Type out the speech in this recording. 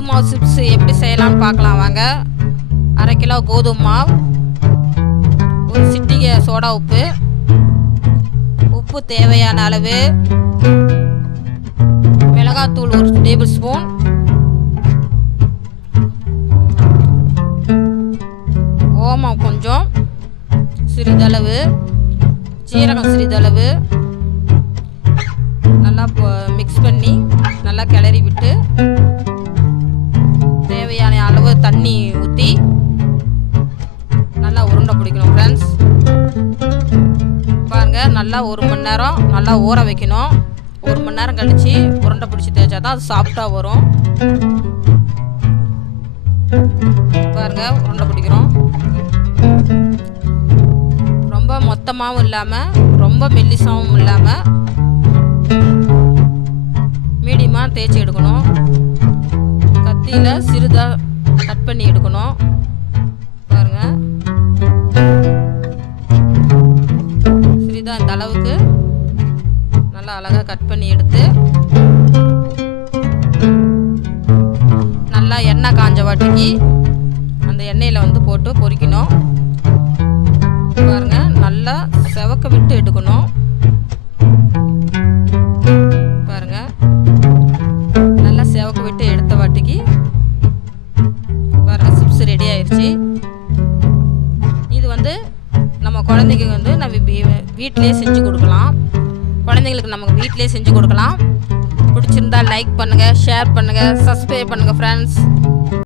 கோதுமை மாவு சிப்ஸ் எப்படி செய்யலாம்னு பார்க்கலாம் வாங்க. அரை கிலோ கோதுமை மாவு ஒரு சிட்டிகை சோடா உப்பு உப்பு தேவையான அளவு மிளகாத்தூள் ஒரு டேபிள் ஸ்பூன் ஓமம் கொஞ்சம் சிறிதளவு சீரகம் சிறிதளவு நல்லா மிக்ஸ் பண்ணி நல்லா கிளறி விட்டு நல்லா ஒரு மணி நேரம் நல்லா ஊற வைக்கணும். ஒரு மணி நேரம் கழித்து உருண்டை பிடிச்சி தேய்ச்சா தான் அது சாஃப்டாக வரும். பாருங்க உருண்டை பிடிக்கிறோம். ரொம்ப மொத்தமாகவும் இல்லாமல் ரொம்ப மெல்லிசாவும் இல்லாமல் மீடியமாக தேய்ச்சி எடுக்கணும். கத்தியில் சிறிதாக கட் பண்ணி எடுக்கணும். சிறிதாக அந்த அளவுக்கு நல்லா அழகாக கட் பண்ணி எடுத்து நல்லா எண்ணெய் காஞ்ச வாட்டிக்கு அந்த எண்ணெயில் வந்து போட்டு பொரிக்கணும் பாருங்கள் நல்லா செவக்க விட்டு எடுக்கணும். பாருங்கள் நல்லா செவக்க விட்டு எடுத்த வாட்டிக்கு பாருங்கள் சிப்ஸ் ரெடி ஆயிடுச்சு குழந்தைங்க குழந்தைக்கு வந்து நம்ம வீ- வீட்டிலேயே செஞ்சு கொடுக்கலாம். குழந்தைங்களுக்கு நமக்கு வீட்டிலேயே செஞ்சு கொடுக்கலாம். பிடிச்சிருந்தா லைக் பண்ணுங்கள் ஷேர் பண்ணுங்கள் சப்ஸ்கிரைப் பண்ணுங்கள் ஃப்ரெண்ட்ஸ்